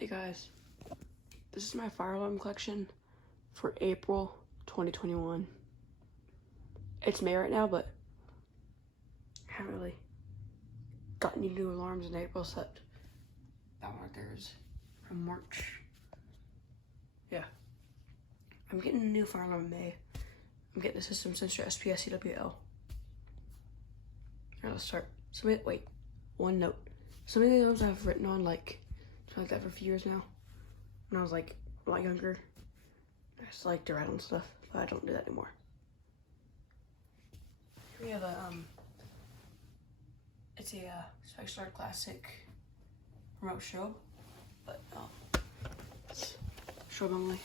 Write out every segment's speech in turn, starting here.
Hey guys, this is my fire alarm collection for April 2021. It's May right now, but I haven't really got any new alarms in April except that one right there is from March. Yeah. I'm getting a new fire alarm in May. I'm getting a System Sensor SPS CWL. Alright, let's start. One note. Some of the alarms I've written on like that for a few years now. When I was like a lot younger, I just like to write on stuff, but I don't do that anymore. Here we have it's a Spexstar Classic remote strobe, but it's strobe only.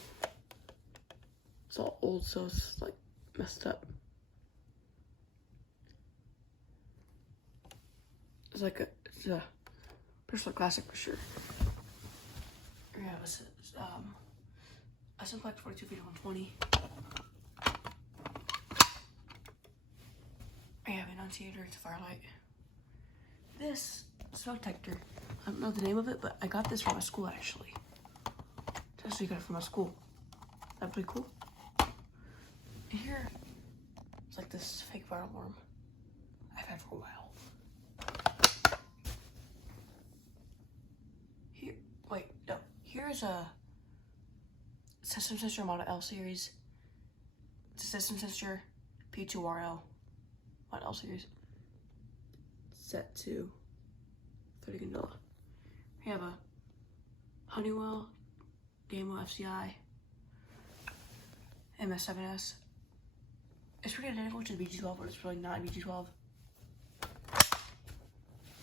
It's all old, so it's like messed up. It's a Spexstar Classic for sure. We have a Simplex 4250-120. I have an annunciator, it's a Firelight. This smoke detector, I don't know the name of it, but I got this from my school actually. Just got it from my school. That's pretty cool. And here, it's like this fake fire alarm I've had for a while. Here's a System Sensor Model L series. It's a System Sensor P2RL Model L series. Set to 30 candela. We have a Honeywell Demo FCI MS7S. It's pretty identical to the BG12, but it's really not BG12.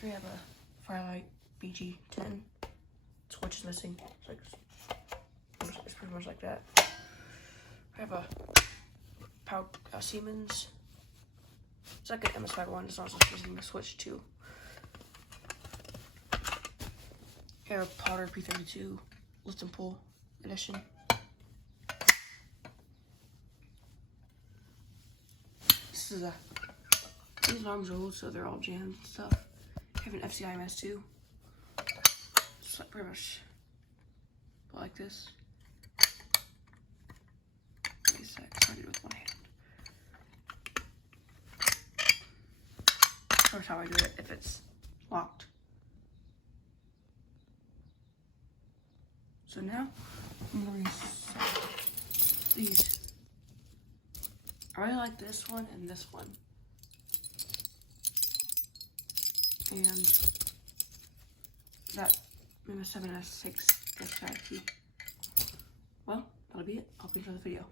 We have a Firelight BG10. Switch is missing. It's pretty much like that. I have a Siemens. It's like an MS51. It's not just missing the switch too. I have a Potter P32 lift and pull edition. These alarms are old, so they're all jammed and stuff. I have an FCI MS2. It's like pretty much like this. Wait a sec, I do it with one hand. That's how I do it if it's locked. So now I'm going to reset these. I really like this one and this one. And that MS7S6 SIP. Well, that'll be it. I'll finish the video.